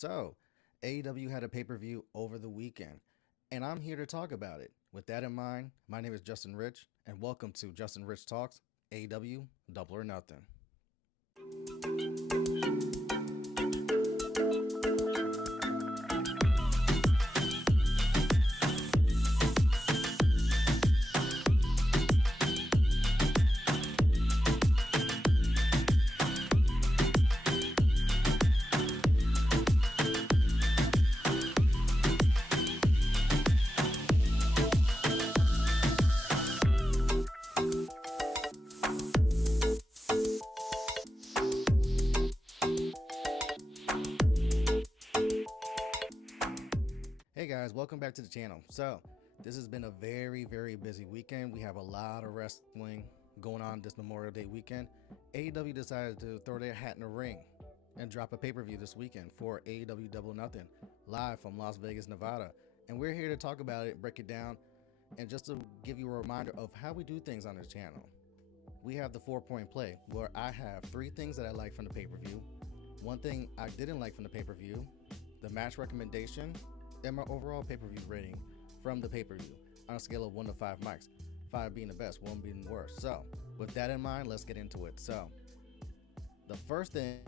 So, AEW had a pay per view over the weekend, and I'm here to talk about it. With that in mind, my name is JustinRitch, and welcome to JustinRitch Talks AEW Double or Nothing. Hey guys, welcome back to the channel. So, this has been a very busy weekend. We have a lot of wrestling going on this Memorial Day weekend. AEW decided to throw their hat in the ring and drop a pay-per-view this weekend for AEW Double or Nothing, live from Las Vegas, Nevada. And we're here to talk about it, break it down, and just to give you a reminder of how we do things on this channel. We have the 4-point play, where I have 3 things that I like from the pay-per-view, 1 thing I didn't like from the pay-per-view, the match recommendation, and my overall pay-per-view rating from the pay-per-view on a scale of 1 to 5 mics, 5 being the best, 1 being the worst. So with that in mind, let's get into it. So the first thing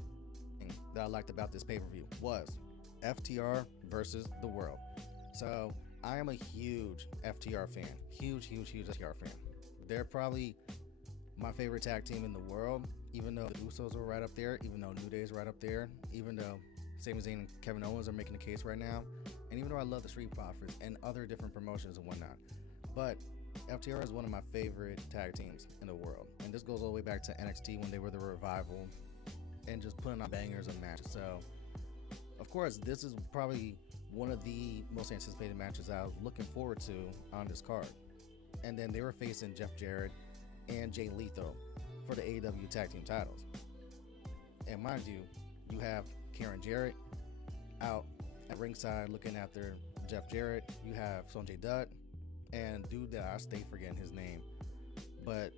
that I liked about this pay-per-view was FTR versus the World. So I am a huge FTR fan, huge FTR fan. They're probably my favorite tag team in the world, even though the Usos are right up there, even though New Day is right up there, even though Sami Zayn and Kevin Owens are making the case right now, and even though I love the Street Profits and other different promotions and whatnot, but FTR is one of my favorite tag teams in the world. And this goes all the way back to NXT when they were the Revival and just putting on bangers of matches. So, of course, this is probably one of the most anticipated matches I was looking forward to on this card. And then they were facing Jeff Jarrett and Jay Lethal for the AEW Tag Team titles. And mind you, you have Karen Jarrett out at ringside looking after Jeff Jarrett. You have Sonjay Dutt and dude that I stay forgetting his name. But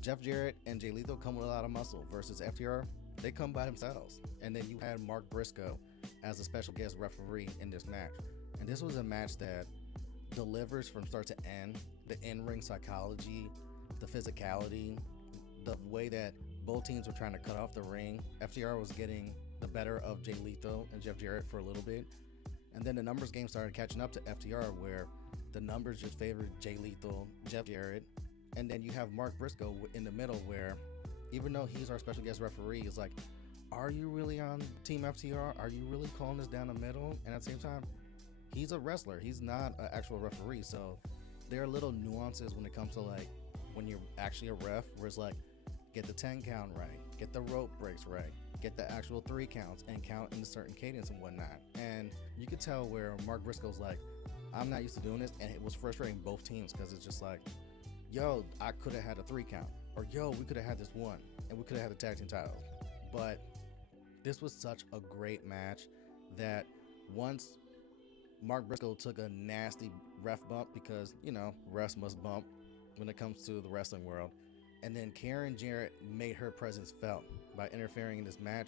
Jeff Jarrett and Jay Lethal come with a lot of muscle versus FTR. They come by themselves. And then you had Mark Briscoe as a special guest referee in this match. And this was a match that delivers from start to end. The in-ring psychology, the physicality, the way that both teams were trying to cut off the ring. FTR was getting the better of Jay Lethal and Jeff Jarrett for a little bit. And then the numbers game started catching up to FTR, where the numbers just favored Jay Lethal, Jeff Jarrett. And then you have Mark Briscoe in the middle, where even though he's our special guest referee, it's like, are you really on Team FTR? Are you really calling this down the middle? And at the same time, he's a wrestler. He's not an actual referee. So there are little nuances when it comes to like when you're actually a ref, where it's like, get the 10 count right, get the rope breaks right, get the actual 3 counts and count in a certain cadence and whatnot. And you could tell where Mark Briscoe's like, I'm not used to doing this, and it was frustrating both teams because it's just like, yo, I could have had a 3 count, or yo, we could have had this one, and we could have had the tag team titles. But this was such a great match that once Mark Briscoe took a nasty ref bump, because, you know, refs must bump when it comes to the wrestling world, and then Karen Jarrett made her presence felt by interfering in this match.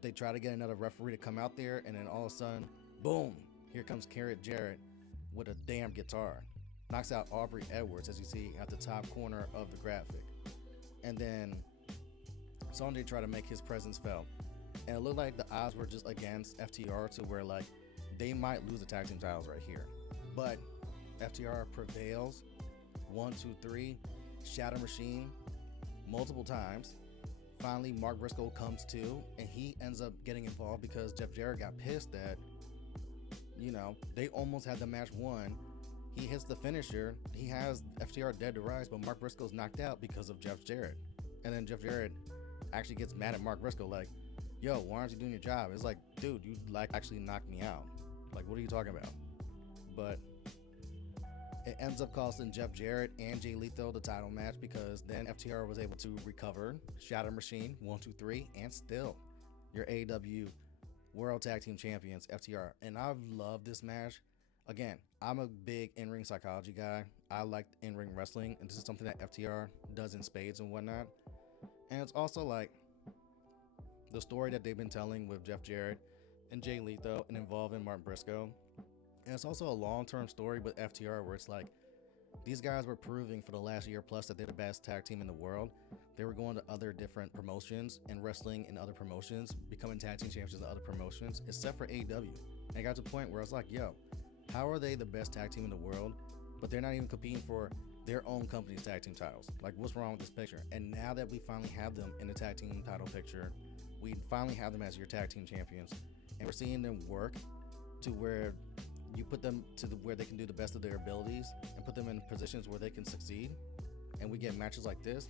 They try to get another referee to come out there, and then all of a sudden, boom, here comes Karen Jarrett with a damn guitar. Knocks out Aubrey Edwards, as you see at the top corner of the graphic. And then Sonjay tried to make his presence felt. And it looked like the odds were just against FTR, to where like they might lose the tag team titles right here. But FTR prevails. 1, 2, 3. Shatter Machine multiple times. Finally, Mark Briscoe comes to, and he ends up getting involved because Jeff Jarrett got pissed that, you know, they almost had the match won. He hits the finisher. He has FTR dead to rights, but Mark Briscoe's knocked out because of Jeff Jarrett. And then Jeff Jarrett actually gets mad at Mark Briscoe, like, yo, why aren't you doing your job? It's like, dude, you like actually knocked me out. Like, what are you talking about? But it ends up costing Jeff Jarrett and Jay Lethal the title match, because then FTR was able to recover, Shatter Machine, 1, 2, 3, and still your AEW World Tag Team Champions, FTR. And I've loved this match. Again, I'm a big in-ring psychology guy. I like in-ring wrestling, and this is something that FTR does in spades and whatnot. And it's also like the story that they've been telling with Jeff Jarrett and Jay Lethal and involving Mark Briscoe. And it's also a long-term story with FTR where it's like these guys were proving for the last year plus that they're the best tag team in the world. They were going to other different promotions and wrestling in other promotions, becoming tag team champions in other promotions, except for AEW. And it got to the point where I was like, yo, how are they the best tag team in the world, but they're not even competing for their own company's tag team titles? Like, what's wrong with this picture? And now that we finally have them in the tag team title picture, we finally have them as your tag team champions, and we're seeing them work to where you put them to where they can do the best of their abilities and put them in positions where they can succeed, and we get matches like this.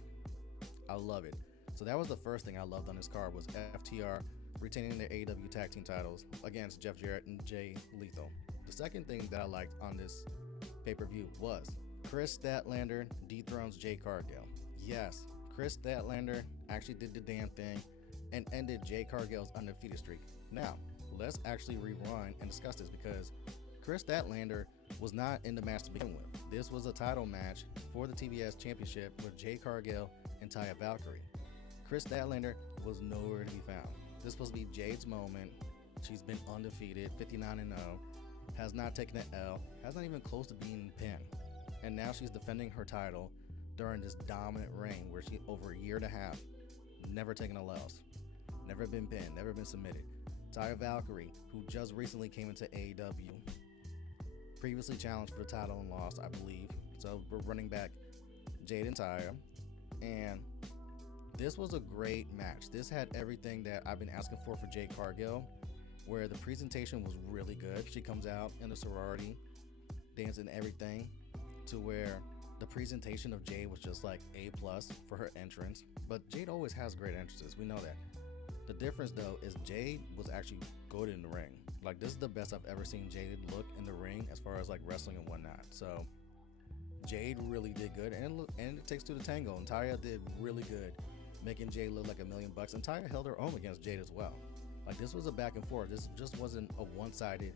I love it. So that was the first thing I loved on this card, was FTR retaining their AEW tag team titles against Jeff Jarrett and Jay Lethal. The second thing that I liked on this pay-per-view was Kris Statlander dethrones Jade Cargill. Yes, Kris Statlander actually did the damn thing and ended Jade Cargill's undefeated streak. Now, let's actually rewind and discuss this, because Kris Statlander was not in the match to begin with. This was a title match for the TBS Championship with Jade Cargill and Taya Valkyrie. Kris Statlander was nowhere to be found. This was supposed to be Jade's moment. She's been undefeated, 59-0, has not taken an L, has not even close to being pinned. And now she's defending her title during this dominant reign where she, over a year and a half, never taken a loss, never been pinned, never been submitted. Taya Valkyrie, who just recently came into AEW, previously challenged for the title and lost, I believe. So we're running back Jade and Taya. And this was a great match. This had everything that I've been asking for Jade Cargill, where the presentation was really good. She comes out in the sorority, dancing everything, to where the presentation of Jade was just like A+ for her entrance. But Jade always has great entrances. We know that. The difference though is Jade was actually good in the ring. Like, this is the best I've ever seen Jade look in the ring as far as like wrestling and whatnot. So Jade really did good, and it takes two to tango. And Taya did really good, making Jade look like $1 million. And Taya held her own against Jade as well. Like, this was a back and forth. This just wasn't a one-sided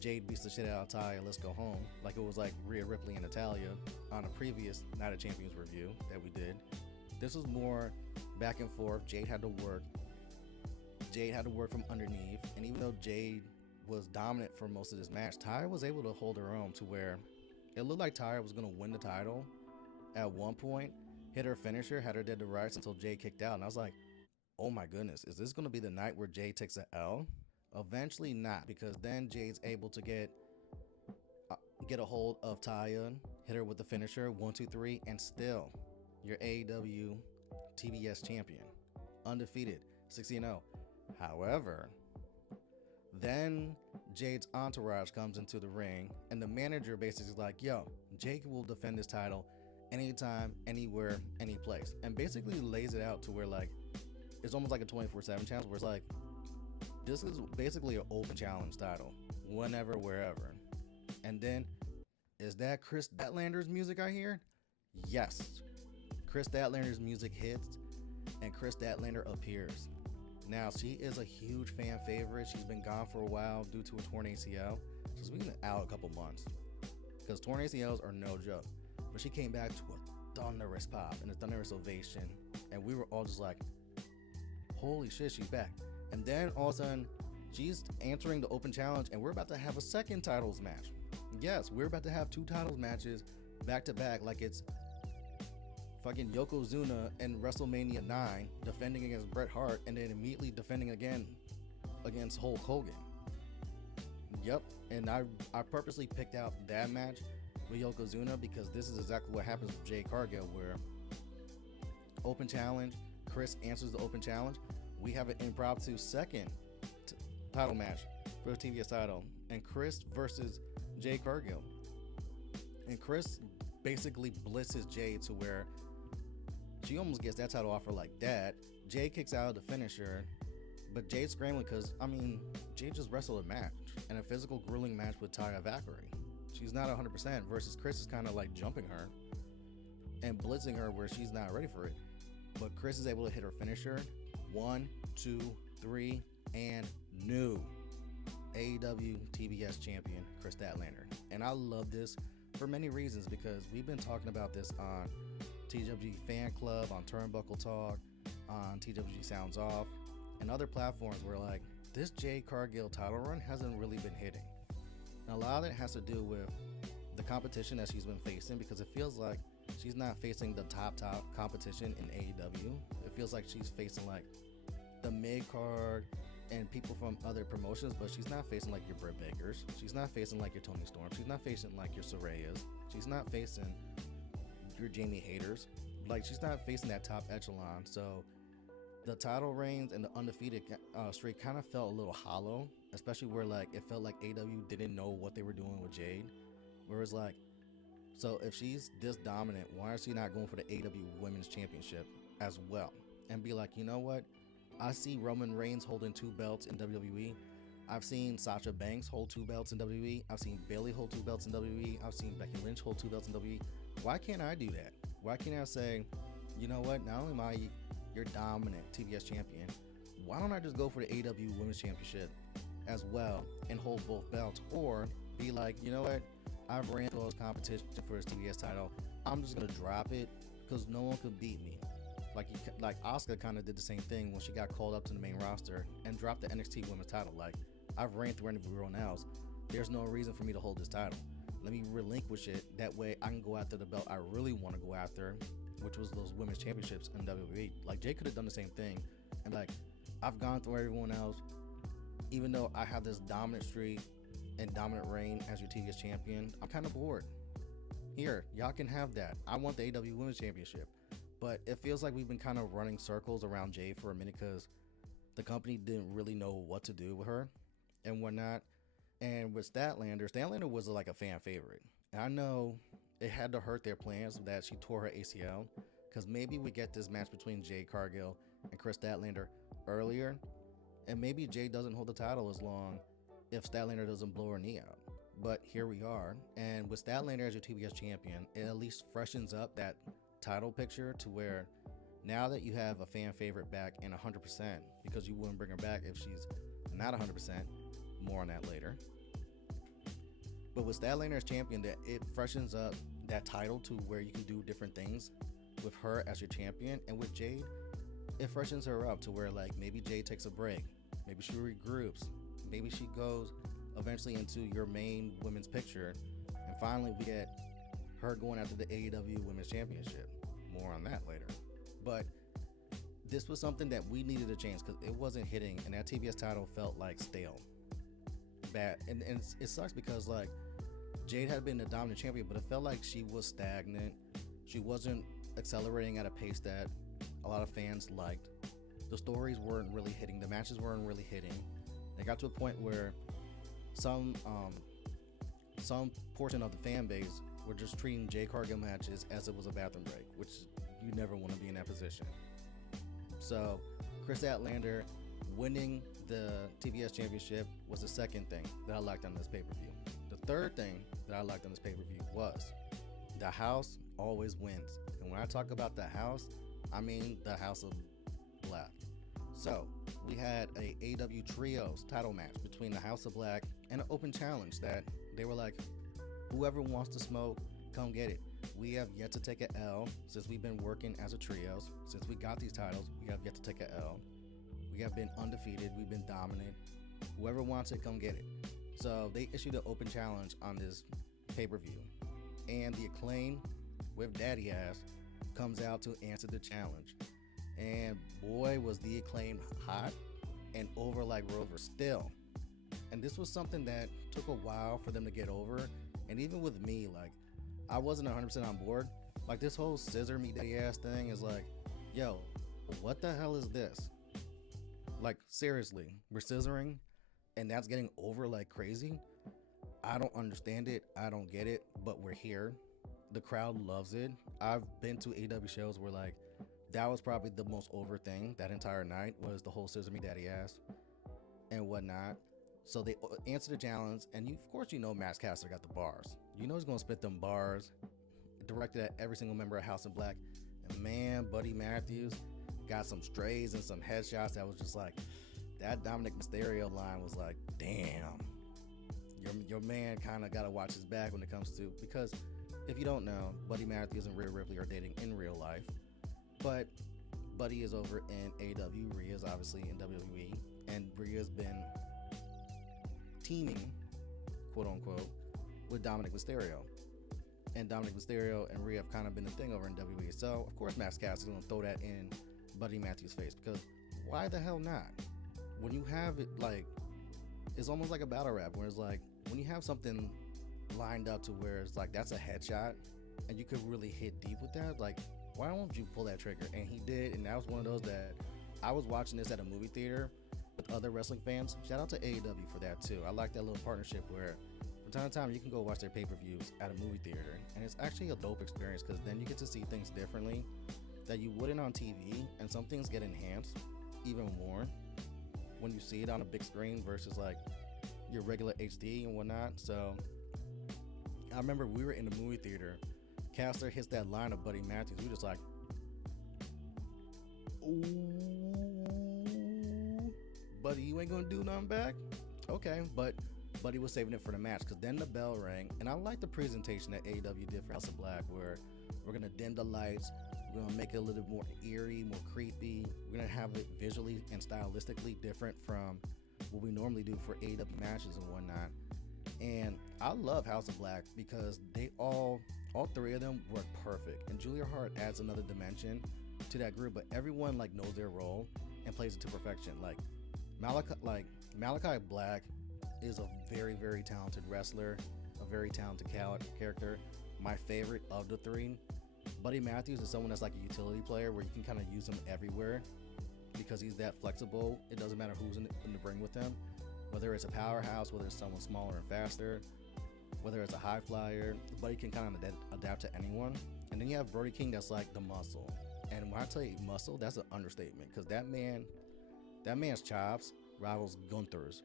Jade beats the shit out of Taya, let's go home, like it was like Rhea Ripley and Natalya on a previous Night of Champions review that we did. This was more back and forth. Jade had to work from underneath, and even though Jade was dominant for most of this match, Taya was able to hold her own to where it looked like Taya was going to win the title at one point, hit her finisher, had her dead to rights until Jade kicked out. And I was like, oh my goodness, is this going to be the night where Jade takes an L? Eventually not, because then Jade's able to get a hold of Taya, hit her with the finisher, 1, 2, 3, and still your AEW TBS champion, undefeated, 16-0. However, then Jade's entourage comes into the ring, and the manager basically is like, yo, Jade will defend this title anytime, anywhere, any place, and basically lays it out to where like it's almost like a 24/7 challenge, where it's like, this is basically an open challenge title, whenever, wherever. And then, is that Kris Statlander's music I hear? Yes. Kris Statlander's music hits, and Kris Statlander appears. Now, she is a huge fan favorite. She's been gone for a while due to a torn ACL. She's been out a couple months, because torn ACLs are no joke. But she came back to a thunderous pop and a thunderous ovation, and we were all just like, holy shit, she's back. And then all of a sudden, she's answering the open challenge, and we're about to have a second titles match. Yes, we're about to have 2 titles matches back to back, like it's fucking Yokozuna in WrestleMania 9 defending against Bret Hart, and then immediately defending again against Hulk Hogan. Yep, and I purposely picked out that match with Yokozuna because this is exactly what happens with Jade Cargill, where open challenge, Kris answers the open challenge. We have an impromptu second title match for the TBS title, and Kris versus Jade Cargill. And Kris basically blitzes Jade to where she almost gets that title offer like that. Jade kicks out of the finisher, but Jade's scrambling because, I mean, Jade just wrestled a match and a physical grueling match with Taya Valkyrie. She's not 100% versus Kris is kind of like jumping her and blitzing her where she's not ready for it. But Kris is able to hit her finisher. 1, 2, 3, and new AEW TBS champion, Kris Statlander. And I love this for many reasons, because we've been talking about this on TWG Fan Club, on Turnbuckle Talk, on TWG Sounds Off, and other platforms where like this Jade Cargill title run hasn't really been hitting. And a lot of it has to do with the competition that she's been facing, because it feels like she's not facing the top competition in AEW. It feels like she's facing like the mid card and people from other promotions, but she's not facing like your Britt Bakers. She's not facing like your Toni Storm. She's not facing like your Sarayas. She's not facing your Jamie Hayters. Like, she's not facing that top echelon. So the title reigns and the undefeated streak kind of felt a little hollow, especially where like it felt like AEW didn't know what they were doing with Jade. Whereas like, so if she's this dominant, why is she not going for the AEW Women's Championship as well? And be like, you know what? I see Roman Reigns holding 2 belts in WWE. I've seen Sasha Banks hold 2 belts in WWE. I've seen Bayley hold 2 belts in WWE. I've seen Becky Lynch hold 2 belts in WWE. Why can't I do that? Why can't I say, you know what? Not only am I your dominant TBS champion, why don't I just go for the AEW Women's Championship as well and hold both belts? Or be like, you know what? I've ran through competition for this TBS title. I'm just gonna drop it because no one could beat me. Like Asuka kind of did the same thing when she got called up to the main roster and dropped the NXT Women's title. Like, I've ran through everyone else. There's no reason for me to hold this title. Let me relinquish it. That way I can go after the belt I really want to go after, which was those women's championships in WWE. Like, Jay could have done the same thing. And like, I've gone through everyone else. Even though I have this dominant streak and dominant reign as your TBS champion, I'm kind of bored. Here, y'all can have that. I want the AEW Women's Championship. But it feels like we've been kind of running circles around Jade for a minute because the company didn't really know what to do with her and whatnot. And with Statlander was like a fan favorite. And I know it had to hurt their plans that she tore her ACL, because maybe we get this match between Jade Cargill and Kris Statlander earlier, and maybe Jade doesn't hold the title as long if Statlander doesn't blow her knee out. But here we are, and with Statlander as your TBS champion, it at least freshens up that title picture to where now that you have a fan favorite back in 100%, because you wouldn't bring her back if she's not 100%, more on that later. But with Statlander as champion, that it freshens up that title to where you can do different things with her as your champion. And with Jade, it freshens her up to where like maybe Jade takes a break, maybe she regroups, maybe she goes eventually into your main women's picture, and finally we get her going after the AEW Women's Championship. More on that later. But this was something that we needed to change because it wasn't hitting, and that TBS title felt like stale, bad. And it sucks because like Jade had been the dominant champion, but it felt like she was stagnant. She wasn't accelerating at a pace that a lot of fans liked. The stories weren't really hitting. The matches weren't really hitting. It got to a point where some portion of the fan base were just treating Jade Cargill matches as it was a bathroom break, which you never want to be in that position. So Kris Statlander winning the TBS championship was the second thing that I liked on this pay-per-view. The third thing that I liked on this pay-per-view was the house always wins. And when I talk about the house, I mean the House of Black. So we had a AEW Trios title match between the House of Black and an open challenge that they were like, whoever wants to smoke, come get it. We have yet to take an L since we've been working as a trios. Since we got these titles, we have yet to take an L. We have been undefeated. We've been dominant. Whoever wants it, come get it. So they issued an open challenge on this pay-per-view. And the Acclaimed with Daddy Ass comes out to answer the challenge. And boy, was the Acclaimed hot and over like Rover still. And this was something that took a while for them to get over. And even with me, like, I wasn't 100% on board. Like, this whole scissor me daddy ass thing is like, yo, what the hell is this? Like, seriously, we're scissoring and that's getting over like crazy. I don't understand it. I don't get it, but we're here. The crowd loves it. I've been to AEW shows where like, that was probably the most over thing that entire night was the whole scissor me daddy ass and whatnot. So they answered the challenge, and of course you know Max Caster got the bars. You know he's gonna spit them bars, directed at every single member of House of Black. And man, Buddy Matthews got some strays and some headshots that was just like, that Dominic Mysterio line was like, damn. Your man kind of got to watch his back when it comes to, because if you don't know, Buddy Matthews and Rhea Ripley are dating in real life, but Buddy is over in AEW, Rhea is obviously in WWE. and Rhea's been teaming, quote unquote, with Dominic Mysterio. And Dominic Mysterio and Rhea have kind of been a thing over in WWE. So, of course, Max Caster is going to throw that in Buddy Matthews' face, because why the hell not? When you have it, like, it's almost like a battle rap, where it's like, when you have something lined up to where it's like, that's a headshot, and you could really hit deep with that, like, why don't you pull that trigger? And he did, and that was one of those that I was watching this at a movie theater with other wrestling fans. Shout out to AEW for that, too. I like that little partnership where from time to time you can go watch their pay-per-views at a movie theater, and it's actually a dope experience, because then you get to see things differently that you wouldn't on TV, and some things get enhanced even more when you see it on a big screen versus like your regular HD and whatnot. So I remember we were in the movie theater, Caster hits that line of Buddy Matthews, we just like, ooh, Buddy, you ain't gonna do nothing back? Okay, but Buddy was saving it for the match, because then the bell rang, and I like the presentation that AEW did for House of Black, where we're gonna dim the lights, we're gonna make it a little more eerie, more creepy, we're gonna have it visually and stylistically different from what we normally do for AEW matches and whatnot. And I love House of Black because they all three of them work perfect, and Julia Hart adds another dimension to that group, but everyone like knows their role and plays it to perfection. Like Malakai Black is a very, very talented wrestler, a very talented character, my favorite of the three. Buddy Matthews is someone that's like a utility player, where you can kind of use him everywhere because he's that flexible. It doesn't matter who's in the ring with him, whether it's a powerhouse, whether it's someone smaller and faster, whether it's a high flyer. Buddy can kind of adapt to anyone. And then you have Brody King, that's like the muscle. And when I tell you muscle, that's an understatement, because that man's chops rivals Gunther's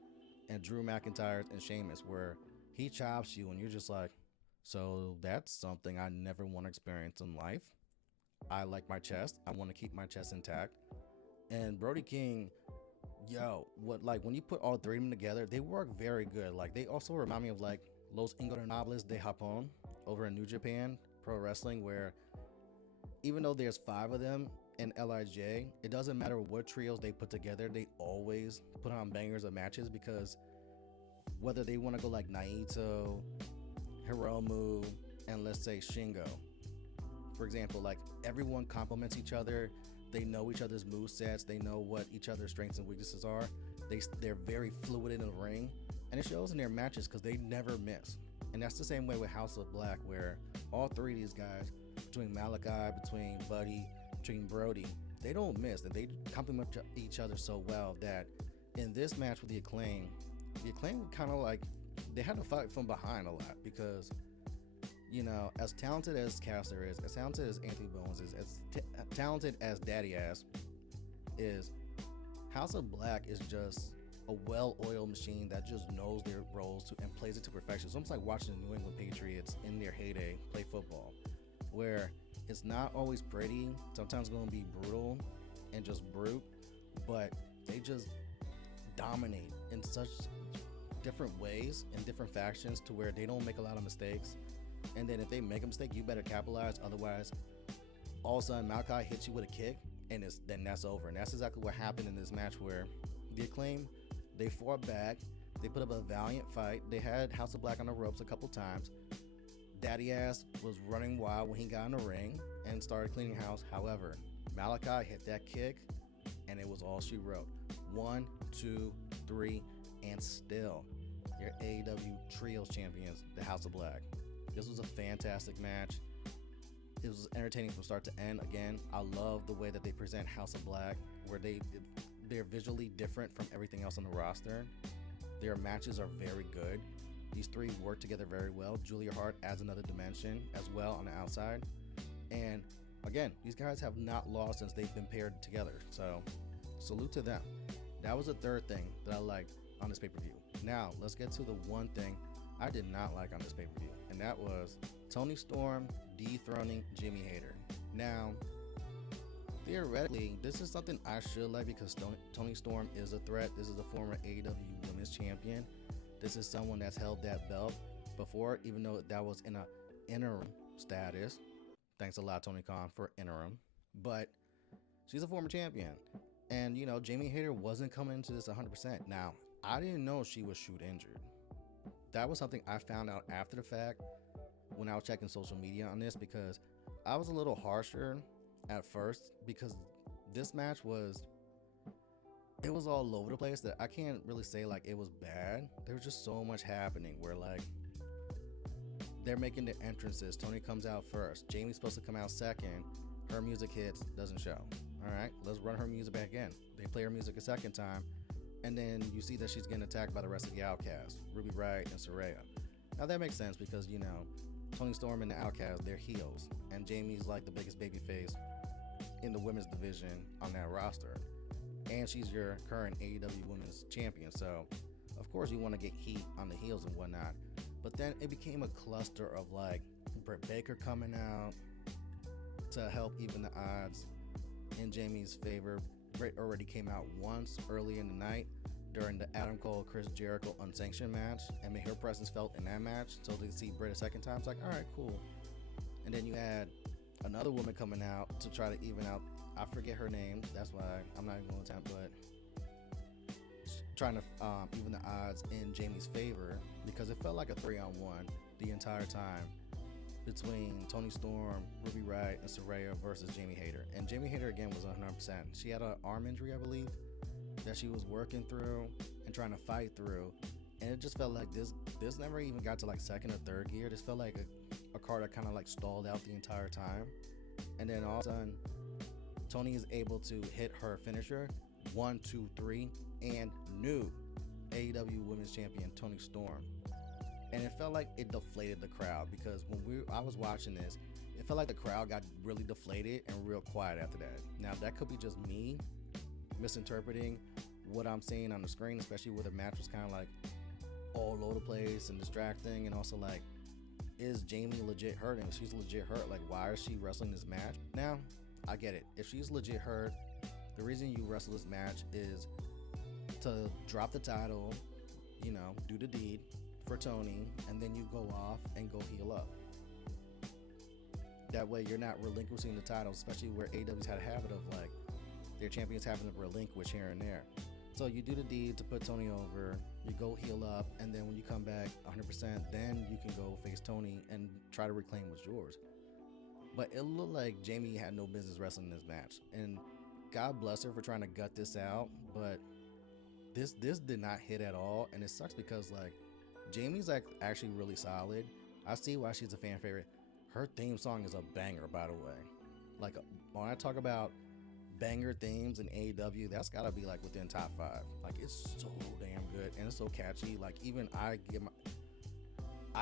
and Drew McIntyre's and Sheamus, where he chops you and you're just like, so that's something I never want to experience in life. I like my chest. I want to keep my chest intact. And Brody King, when you put all three of them together, they work very good. Like, they also remind me of like Los Ingobernables de Japón over in New Japan Pro Wrestling, where even though there's 5 of them in LIJ, it doesn't matter what trios they put together, they always put on bangers of matches, because whether they want to go like Naito, Hiromu, and let's say Shingo, for example, like everyone complements each other. They know each other's movesets. They know what each other's strengths and weaknesses are. They're very fluid in the ring, and it shows in their matches because they never miss. And that's the same way with House of Black, where all three of these guys, between Malakai, between Buddy, between Brody, they don't miss, and they complement each other so well that in this match with the Acclaimed kind of like, they had to fight from behind a lot, because, you know, as talented as Caster is, as talented as Anthony Bowens is, as talented as Daddy Ass is, House of Black is just a well-oiled machine that just knows their roles and plays it to perfection. It's almost like watching the New England Patriots in their heyday play football, where it's not always pretty, sometimes it's going to be brutal and just brute, but they just dominate in such different ways in different factions to where they don't make a lot of mistakes. And then if they make a mistake, you better capitalize, otherwise all of a sudden Malakai hits you with a kick, and then that's over. And that's exactly what happened in this match, where the Acclaimed, they fought back, they put up a valiant fight, they had House of Black on the ropes a couple times. Daddy Ass was running wild when he got in the ring and started cleaning house. However, Malakai hit that kick, and it was all she wrote. 1, 2, 3, and still your AEW Trios champions, the House of Black. This was a fantastic match. It was entertaining from start to end. Again, I love the way that they present House of Black, where they're visually different from everything else on the roster. Their matches are very good. These three work together very well. Julia Hart adds another dimension as well on the outside. And again, these guys have not lost since they've been paired together. So salute to them. That was the third thing that I liked on this pay-per-view. Now, let's get to the one thing I did not like on this pay-per-view, and that was Toni Storm dethroning Jimmy Hayter. Now, theoretically, this is something I should like, because Toni Storm is a threat. This is a former AEW Women's Champion. This is someone that's held that belt before, even though that was in an interim status. Thanks a lot, Tony Khan, for interim. But she's a former champion. And Jamie Hayter wasn't coming into this 100%. Now, I didn't know she was shoot injured. That was something I found out after the fact when I was checking social media on this, because I was a little harsher at first because this match was all over the place that I can't really say like it was bad. There was just so much happening where like they're making the entrances. Toni comes out first. Jamie's supposed to come out second. Her music hits, doesn't show. All right, let's run her music back in. They play her music a second time, and then you see that she's getting attacked by the rest of the Outcasts, Ruby Riott and Saraya. Now that makes sense because Toni Storm and the Outcasts, they're heels, and Jamie's like the biggest babyface in the women's division on that roster, and she's your current AEW Women's Champion. So of course you want to get heat on the heels and whatnot. But then it became a cluster of like Britt Baker coming out to help even the odds in Jamie's favor. Britt already came out once early in the night during the Adam Cole Chris Jericho unsanctioned match and made her presence felt in that match. So to see Britt a second time, it's like, all right, cool. And then you had another woman coming out to try to even out. I forget her name. That's why I'm not even going to attempt, but trying to even the odds in Jamie's favor, because it felt like a 3-on-1 the entire time between Toni Storm, Ruby Riott, and Saraya versus Jamie Hayter. And Jamie Hayter again was 100%. She had an arm injury, I believe, that she was working through and trying to fight through. And it just felt like this never even got to like second or third gear. This felt like a car that kind of like stalled out the entire time. And then all of a sudden, Toni is able to hit her finisher, 1, 2, 3, and new AEW Women's Champion Toni Storm. And it felt like it deflated the crowd, because when I was watching this, it felt like the crowd got really deflated and real quiet after that. Now that could be just me misinterpreting what I'm seeing on the screen, especially where the match was kind of like all over the place and distracting, and also like, is Jamie legit hurt? And if she's legit hurt, like why is she wrestling this match? Now I get it. If she's legit hurt, the reason you wrestle this match is to drop the title, do the deed for Toni, and then you go off and go heal up. That way you're not relinquishing the title, especially where AEW's had a habit of like their champions having to relinquish here and there. So you do the deed to put Toni over, you go heal up, and then when you come back 100%, then you can go face Toni and try to reclaim what's yours. But it looked like Jamie had no business wrestling this match, and God bless her for trying to gut this out, but this did not hit at all. And it sucks because like Jamie's like actually really solid. I see why she's a fan favorite. Her theme song is a banger, by the way. Like when I talk about banger themes in AEW, that's gotta be like within top 5. Like it's so damn good and it's so catchy. Like even I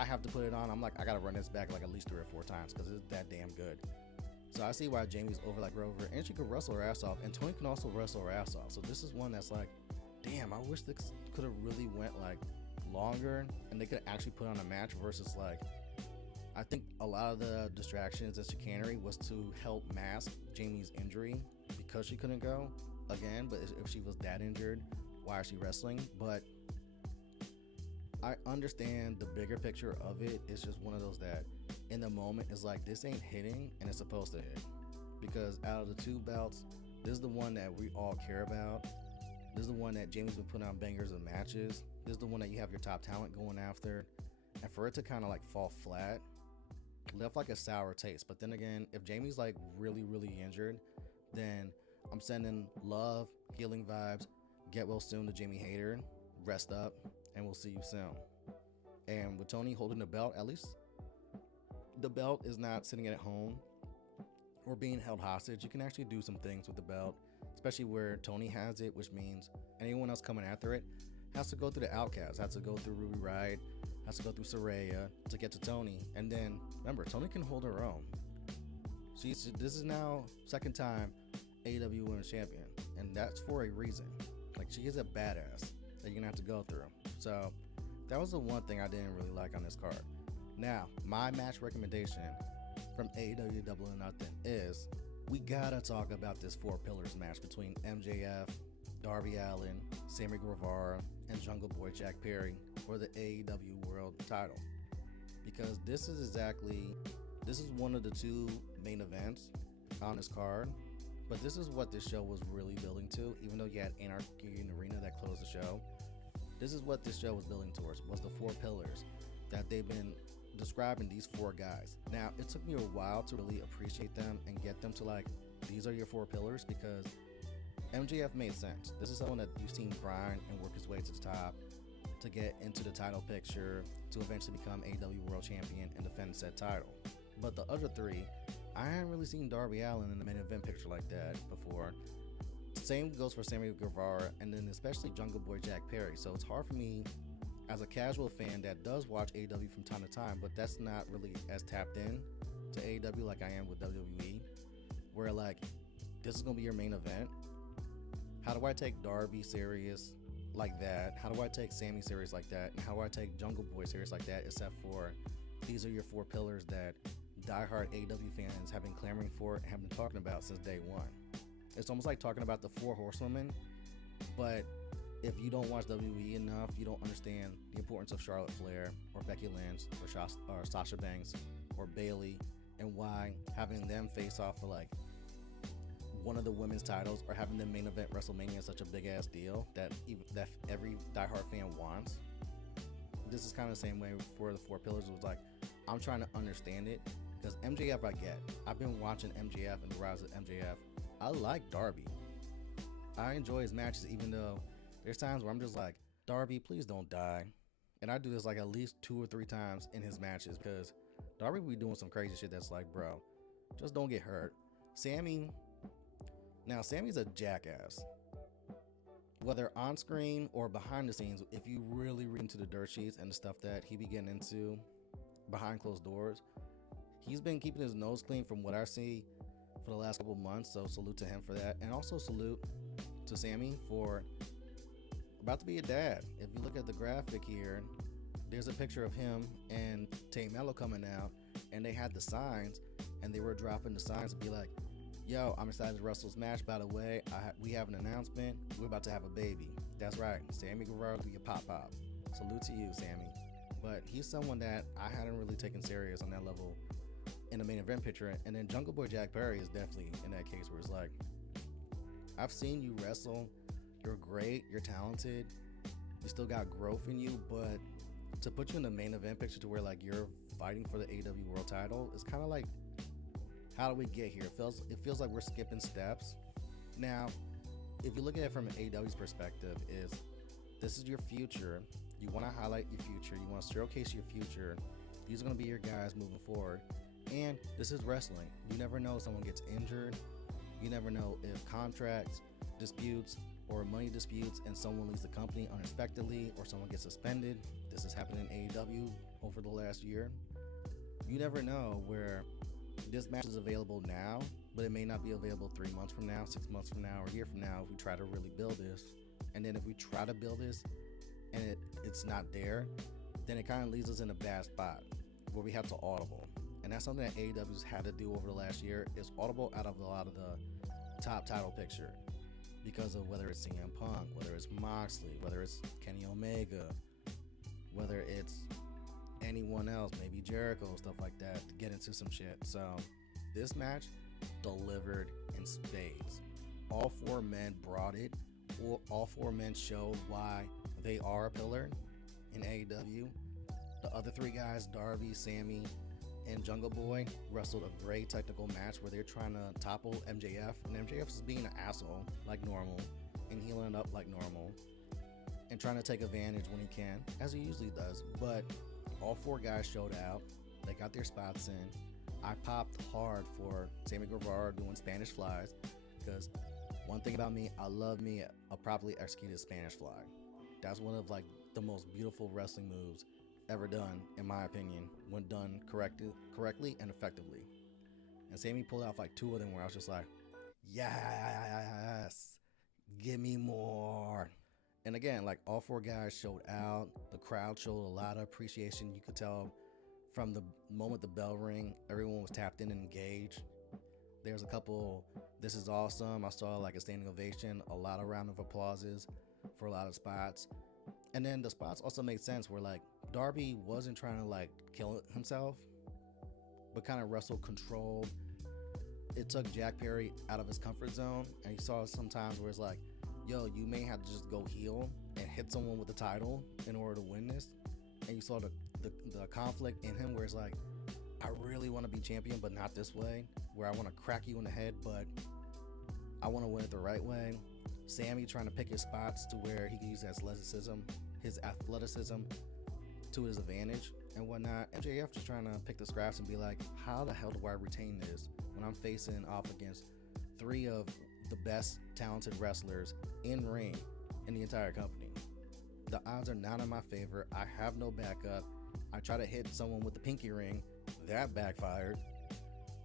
have to put it on. I'm like, I gotta run this back like at least 3 or 4 times because it's that damn good. So I see why Jamie's over like Rover, and she could wrestle her ass off, and Toni can also wrestle her ass off. So this is one that's like, damn, I wish this could have really went like longer and they could actually put on a match versus like, I think a lot of the distractions and chicanery was to help mask Jamie's injury because she couldn't go again. But if she was that injured, why is she wrestling? But I understand the bigger picture of it. It's just one of those that in the moment is like, this ain't hitting and it's supposed to hit, because out of the 2 belts, this is the one that we all care about. This is the one that Jamie's been putting on bangers and matches. This is the one that you have your top talent going after, and for it to kind of like fall flat left like a sour taste. But then again, if Jamie's like really injured, then I'm sending love, healing vibes, get well soon to Jamie Hayter, rest up, and we'll see you soon. And with Toni holding the belt, at least the belt is not sitting at home or being held hostage. You can actually do some things with the belt, especially where Toni has it, which means anyone else coming after it has to go through the Outcasts, has to go through Ruby Riott, has to go through Saraya to get to Toni. And then remember, Toni can hold her own. This is now second time AEW Women's Champion, and that's for a reason. Like, she is a badass that you're gonna have to go through. So that was the one thing I didn't really like on this card. Now, my match recommendation from AEW Double or Nothing is, we gotta talk about this 4 pillars match between MJF, Darby Allin, Sammy Guevara, and Jungle Boy Jack Perry for the AEW World title. Because this is one of the 2 main events on this card But this is what this show was really building to, even though you had Anarchy in the Arena that closed the show. This is what this show was building towards, was the 4 pillars that they've been describing, these 4 guys. Now, it took me a while to really appreciate them and get them to like, these are your 4 pillars, because MJF made sense. This is someone that you've seen grind and work his way to the top to get into the title picture, to eventually become AEW World Champion and defend said title. But the other 3, I hadn't really seen Darby Allin in the main event picture like that before. Same goes for Sammy Guevara, and then especially Jungle Boy Jack Perry. So it's hard for me as a casual fan that does watch AEW from time to time, but that's not really as tapped in to AEW like I am with WWE, where like, this is gonna be your main event. How do I take Darby serious like that? How do I take Sammy serious like that? And how do I take Jungle Boy serious like that, except for these are your 4 pillars that diehard AEW fans have been clamoring for and have been talking about since day one. It's almost like talking about the 4 horsewomen, but if you don't watch WWE enough, you don't understand the importance of Charlotte Flair or Becky Lynch or Sasha Banks or Bayley, and why having them face off for like one of the women's titles or having them main event WrestleMania is such a big ass deal that every diehard fan wants. This is kind of the same way for the 4 pillars. It was like, I'm trying to understand it, because MJF I get. I've been watching MJF and the rise of MJF. I like Darby. I enjoy his matches, even though there's times where I'm just like, Darby, please don't die. And I do this like at least 2 or 3 times in his matches, because Darby be doing some crazy shit that's like, bro, just don't get hurt. Sammy's a jackass. Whether on screen or behind the scenes, if you really read into the dirt sheets and the stuff that he be getting into behind closed doors, he's been keeping his nose clean from what I see for the last couple months. So salute to him for that. And also salute to Sammy for about to be a dad. If you look at the graphic here, there's a picture of him and Tay Mello coming out, and they had the signs, and they were dropping the signs to be like, yo, I'm excited to wrestle this match. By the way, we have an announcement. We're about to have a baby. That's right. Sammy Guevara will be a pop-pop. Salute to you, Sammy. But he's someone that I hadn't really taken serious on that level in the main event picture. And then Jungle Boy Jack Perry is definitely in that case where it's like, I've seen you wrestle. You're great. You're talented. You still got growth in you. But to put you in the main event picture to where like you're fighting for the AEW World Title, it's kind of like, how do we get here? It feels like we're skipping steps. Now, if you look at it from an AEW's perspective, this is your future. You want to highlight your future. You want to showcase your future. These are going to be your guys moving forward. And this is wrestling. You never know if someone gets injured. You never know if contracts, disputes, or money disputes and someone leaves the company unexpectedly or someone gets suspended. This has happened in AEW over the last year. You never know where this match is available now, but it may not be available 3 months from now, 6 months from now, or a year from now if we try to really build this. And then if we try to build this and it's not there, then it kind of leaves us in a bad spot where we have to audible. And that's something that AEW's had to do over the last year, is audible out of a lot of the top title picture, because of whether it's CM Punk, whether it's Moxley, whether it's Kenny Omega, whether it's anyone else, maybe Jericho, stuff like that, to get into some shit. So this match delivered in spades. All 4 men brought it. All 4 men showed why they are a pillar in AEW. The other 3 guys, Darby, Sammy, and Jungle Boy, wrestled a great technical match where they're trying to topple MJF, and MJF is being an asshole like normal and healing up like normal and trying to take advantage when he can, as he usually does. But all 4 guys showed out. They got their spots in. I popped hard for Sammy Guevara doing Spanish flies, because one thing about me, I love me a properly executed Spanish fly. That's one of like the most beautiful wrestling moves ever done, in my opinion, when done correctly and effectively. And Sammy pulled off like 2 of them where I was just like, yes, give me more. And again, like all 4 guys showed out. The crowd showed a lot of appreciation. You could tell from the moment the bell rang, everyone was tapped in and engaged. There's a couple, this is awesome. I saw like a standing ovation, a lot of round of applauses for a lot of spots. And then the spots also made sense where like Darby wasn't trying to like kill himself, but kind of wrestled controlled, it took Jack Perry out of his comfort zone, and you saw sometimes where it's like, yo, you may have to just go heel and hit someone with the title in order to win this. And you saw the conflict in him where it's like, I really want to be champion, but not this way, where I want to crack you in the head, but I want to win it the right way. Sammy trying to pick his spots to where he can use his athleticism to his advantage and whatnot. MJF just trying to pick the scraps and be like, how the hell do I retain this when I'm facing off against 3 of the best talented wrestlers in ring in the entire company? The odds are not in my favor. I have no backup. I try to hit someone with the pinky ring. That backfired.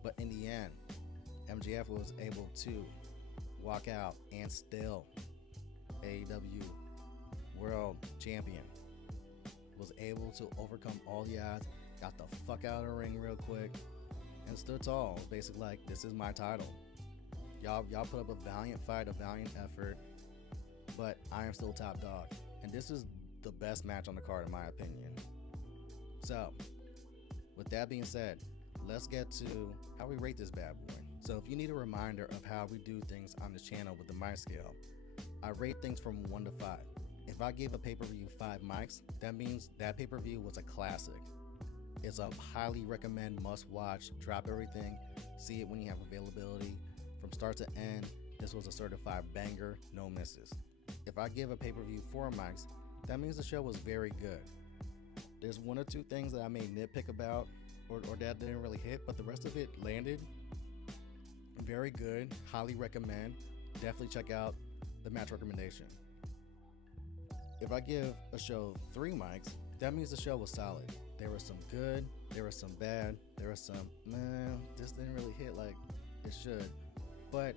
But in the end, MJF was able to walk out and still AEW World Champion. Was able to overcome all the odds, got the fuck out of the ring real quick, and stood tall. Basically like, this is my title. Y'all put up a valiant fight, a valiant effort, but I am still top dog. And this is the best match on the card in my opinion. So, with that being said, let's get to how we rate this bad boy. So if you need a reminder of how we do things on this channel with the mic scale, I rate things from 1 to 5. If I gave a pay-per-view 5 mics, that means that pay-per-view was a classic. It's a highly recommend, must-watch, drop everything, see it when you have availability. From start to end, this was a certified banger, no misses. If I give a pay-per-view 4 mics, that means the show was very good. There's 1 or 2 things that I may nitpick about or that didn't really hit, but the rest of it landed very good, highly recommend. Definitely check out the match recommendation. If I give a show 3 mics, that means the show was solid. There was some good, there was some bad, there was some, man, this didn't really hit like it should. But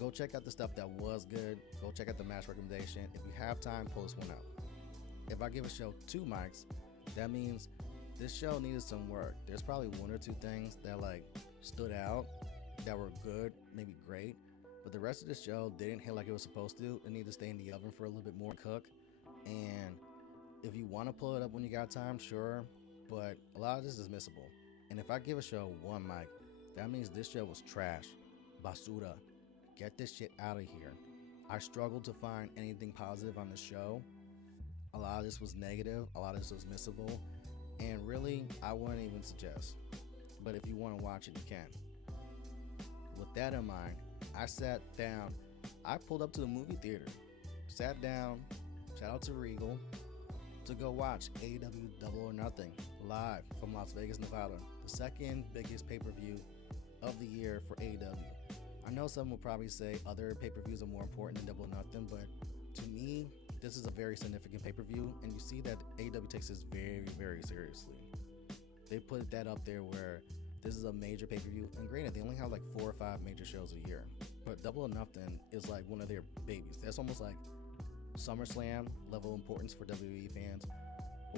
go check out the stuff that was good. Go check out the match recommendation. If you have time, pull this one out. If I give a show 2 mics, that means this show needed some work. There's probably 1 or 2 things that like stood out that were good, maybe great, but the rest of the show didn't hit like it was supposed to. It needed to stay in the oven for a little bit more, cook. And if you want to pull it up when you got time, sure, but a lot of this is missable. And if I give a show 1 mic, that means this show was trash. Basura. Get this shit out of here. I struggled to find anything positive on the show. A lot of this was negative, a lot of this was missable, and really, I wouldn't even suggest. But if you want to watch it, you can. With that in mind, I sat down. I pulled up to the movie theater, sat down, shout out to Regal, to go watch AEW Double or Nothing live from Las Vegas, Nevada, the second biggest pay-per-view of the year for AEW. I know some will probably say other pay-per-views are more important than Double or Nothing, but to me, this is a very significant pay-per-view, and you see that AEW takes this very, very seriously. They put that up there where this is a major pay-per-view, and granted, they only have like 4 or 5 major shows a year, but Double or Nothing is like one of their babies. That's almost like SummerSlam level importance for WWE fans,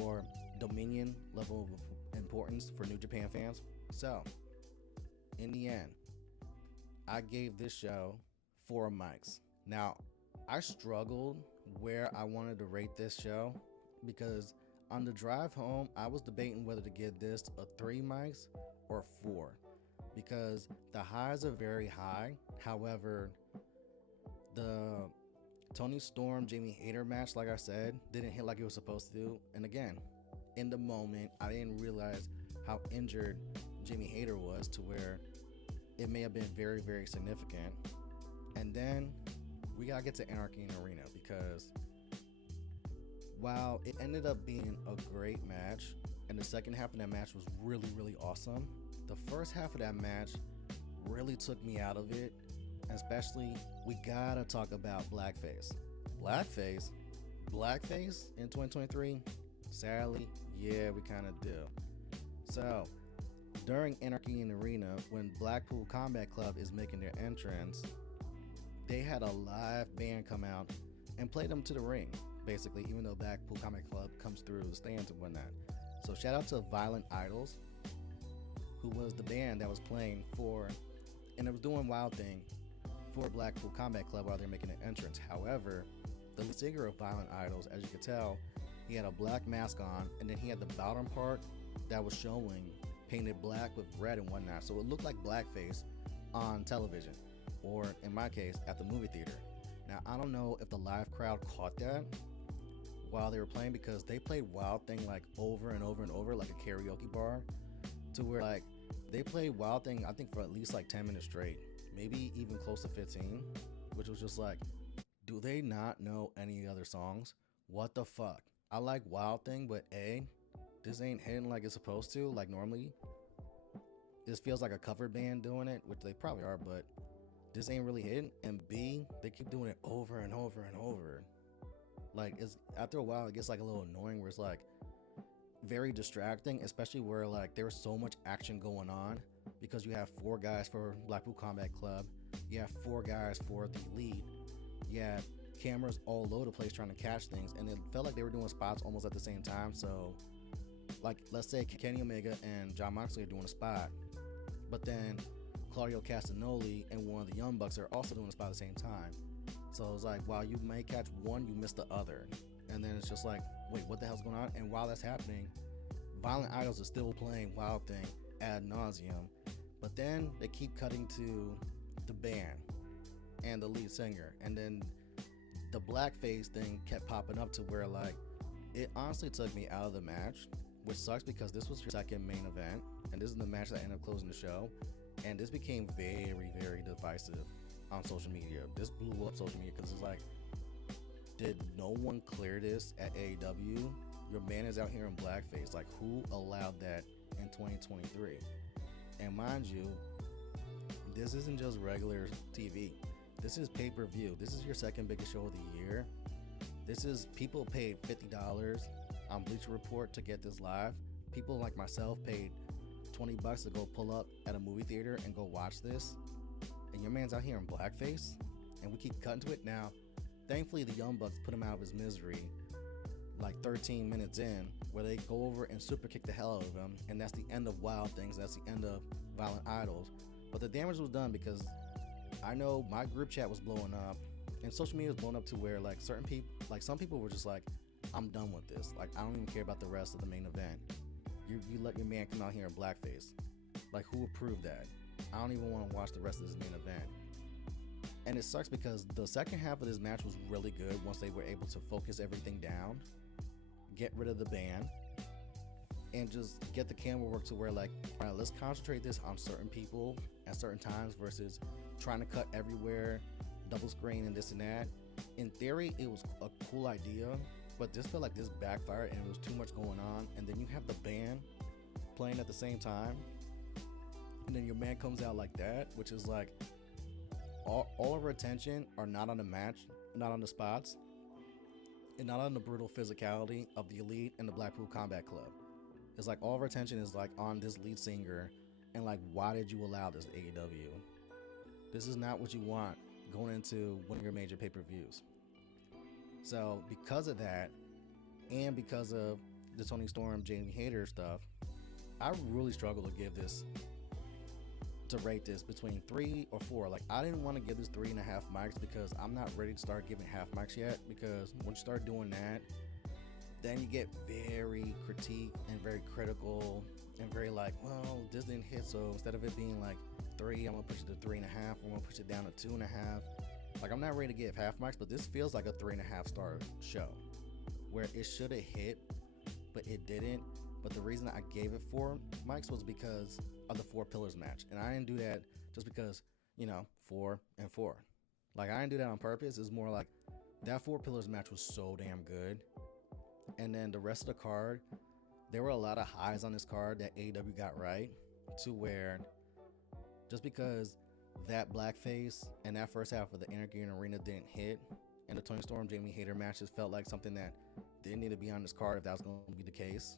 or Dominion level of importance for New Japan fans. So, in the end, I gave this show 4 mics. Now, I struggled where I wanted to rate this show because on the drive home, I was debating whether to give this a 3 mics or 4 because the highs are very high. However, the Toni Storm, Jamie Hayter match, like I said, didn't hit like it was supposed to. And again, in the moment, I didn't realize how injured Jamie Hayter was to where it may have been very, very significant. And then we gotta get to Anarchy in the Arena because while it ended up being a great match and the second half of that match was really, really awesome, the first half of that match really took me out of it. Especially, we gotta talk about blackface. Blackface in 2023? Sadly, yeah, we kind of do. So, during Anarchy in the Arena, when Blackpool Combat Club is making their entrance, they had a live band come out and play them to the ring, basically, even though Blackpool Combat Club comes through the stands and whatnot. So shout out to Violent Idols, who was the band that was playing for, and it was doing Wild Thing for Blackpool Combat Club while they're making an entrance. However, the lead singer of Violent Idols, as you could tell, he had a black mask on, and then he had the bottom part that was showing painted black with red and whatnot. So it looked like blackface on television, or in my case, at the movie theater. Now, I don't know if the live crowd caught that while they were playing, because they played Wild Thing like over and over and over, like a karaoke bar, to where like they played Wild Thing, I think, for at least like 10 minutes straight, maybe even close to 15, which was just like, do they not know any other songs? What the fuck? I like Wild Thing, but A, this ain't hitting like it's supposed to, like normally. This feels like a cover band doing it, which they probably are, but this ain't really hitting. And B, they keep doing it over and over and over. Like, it's after a while, it gets like a little annoying, where it's like very distracting, especially where like there's so much action going on, because you have 4 guys for Blackpool Combat Club, you have 4 guys for the Elite, you have cameras all over the place trying to catch things, and it felt like they were doing spots almost at the same time. So like, let's say Kenny Omega and Jon Moxley are doing a spot, but then Claudio, Castagnoli, and one of the Young Bucks are also doing a spot at the same time. So it's like, while you may catch one, you miss the other. And then it's just like, wait, what the hell's going on? And while that's happening, Violent Idols is still playing Wild Thing ad nauseum. But then they keep cutting to the band and the lead singer. And then the blackface thing kept popping up, to where like, it honestly took me out of the match, which sucks, because this was your second main event. And this is the match that ended up closing the show. And this became very, very divisive on social media. This blew up social media, because it's like, did no one clear this at AEW? Your man is out here in blackface. Like, who allowed that in 2023? And mind you, this isn't just regular TV. This is pay-per-view. This is your second biggest show of the year. This is, people paid $50 on Bleacher Report to get this live. People like myself paid $20 to go pull up at a movie theater and go watch this. And your man's out here in blackface, and we keep cutting to it. Now, thankfully, the Young Bucks put him out of his misery like 13 minutes in, where they go over and super kick the hell out of him, and that's the end of Wild Things. That's the end of Violent Idols. But the damage was done, because I know my group chat was blowing up, and social media was blowing up, to where like certain people, like some people were just like, I'm done with this. Like, I don't even care about the rest of the main event. You let your man come out here in blackface. Like, who approved that? I don't even want to watch the rest of this main event. And it sucks, because the second half of this match was really good once they were able to focus everything down, get rid of the band, and just get the camera work to where like, all right, let's concentrate this on certain people at certain times, versus trying to cut everywhere, double screen and this and that. In theory, it was a cool idea, but this felt like this backfired, and it was too much going on. And then you have the band playing at the same time, and then your man comes out like that, which is like, all of our attention are not on the match, not on the spots, and not on the brutal physicality of the Elite and the Blackpool Combat Club. It's like all of our attention is like on this lead singer, and like, why did you allow this, AEW? This is not what you want going into one of your major pay-per-views. So because of that, and because of the Toni Storm, Jamie Hayter stuff, I really struggle to rate this between 3 or 4. Like, I didn't want to give this 3.5 mics, because I'm not ready to start giving half mics yet, because once you start doing that, then you get very critique and very critical and very like, well, this didn't hit, so instead of it being like 3, I'm gonna push it to 3.5, I'm gonna push it down to 2.5. Like, I'm not ready to give half mics, but this feels like a 3.5 star show, where it should have hit, but it didn't. But the reason I gave it 4 mics was because of the 4 pillars match. And I didn't do that just because, 4 and 4. Like, I didn't do that on purpose. It's more like, that 4 pillars match was so damn good. And then the rest of the card, there were a lot of highs on this card that AEW got right, to where just because that blackface and that first half of the Inner Gear Arena didn't hit, and the Toni Storm, Jamie Hayter matches felt like something that didn't need to be on this card if that was going to be the case.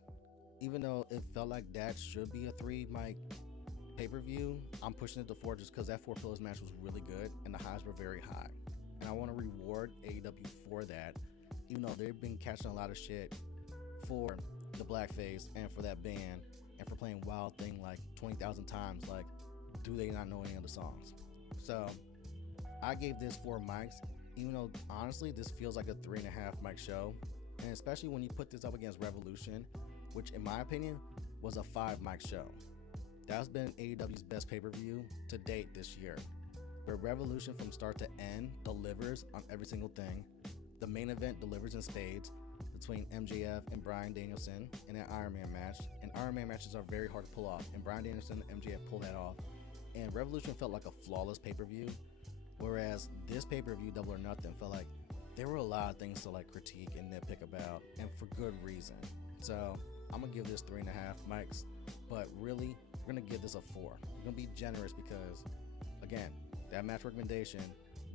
Even though it felt like that should be a 3 mic pay-per-view, I'm pushing it to 4 just because that 4 pillars match was really good and the highs were very high. And I want to reward AEW for that, even though they've been catching a lot of shit for the blackface and for that band and for playing Wild Thing like 20,000 times. Like, do they not know any of the songs? So I gave this 4 mics, even though honestly this feels like a 3.5 mic show. And especially when you put this up against Revolution, which in my opinion was a 5 mic show. That's been AEW's best pay-per-view to date this year, where Revolution from start to end delivers on every single thing. The main event delivers in spades between MJF and Bryan Danielson in an Iron Man match. And Iron Man matches are very hard to pull off, and Bryan Danielson and MJF pulled that off. And Revolution felt like a flawless pay-per-view, whereas this pay-per-view, Double or Nothing, felt like there were a lot of things to like critique and nitpick about, and for good reason. So I'm gonna give this 3.5 mics, but really we're gonna give this a 4. We're gonna be generous because, again, that match recommendation,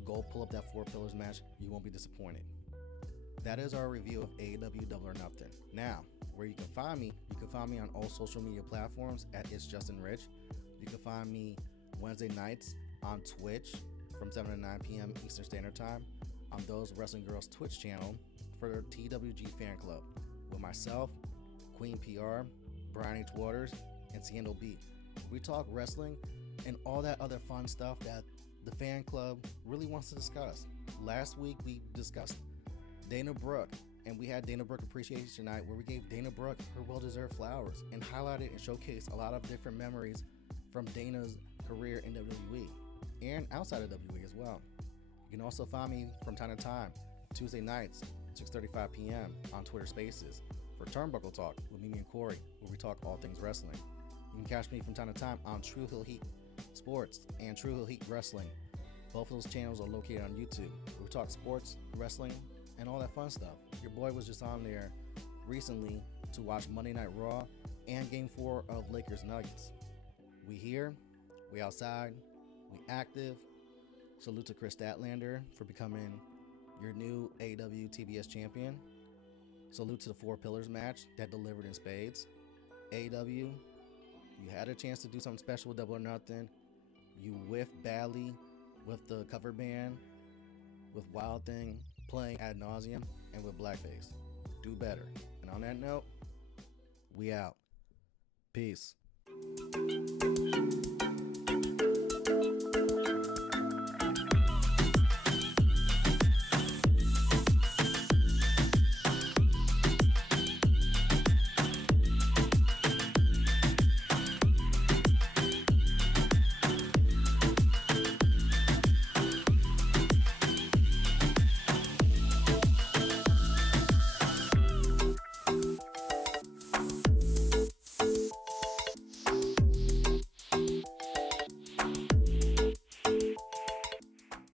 go pull up that 4 Pillars match, you won't be disappointed. That is our review of AEW Double or Nothing. Now, where you can find me on all social media platforms at It's JustinRitch. You can find me Wednesday nights on Twitch from 7 to 9 p.m. Eastern Standard Time on Those Wrestling Girls Twitch channel for their TWG fan club with myself, Queen PR, Brian H. Waters, and Scandal B. We talk wrestling and all that other fun stuff that the fan club really wants to discuss. Last week we discussed Dana Brooke, and we had Dana Brooke Appreciation Night where we gave Dana Brooke her well-deserved flowers and highlighted and showcased a lot of different memories from Dana's career in WWE and outside of WWE as well. You can also find me from time to time, Tuesday nights, 6:35 p.m. on Twitter Spaces for Turnbuckle Talk with Mimi and Corey, where we talk all things wrestling. You can catch me from time to time on True Hill Heat Sports and True Hill Heat Wrestling. Both of those channels are located on YouTube, where we talk sports, wrestling, and all that fun stuff. Your boy was just on there recently to watch Monday Night Raw and Game 4 of Lakers Nuggets. We here, we outside, we active. Salute to Kris Statlander for becoming your new AEW TBS champion. Salute to the 4 Pillars match that delivered in spades. AEW, you had a chance to do something special with Double or Nothing. You whiffed badly with the cover band, with Wild Thing playing ad nauseum, and with Blackface. Do better. And on that note, we out. Peace.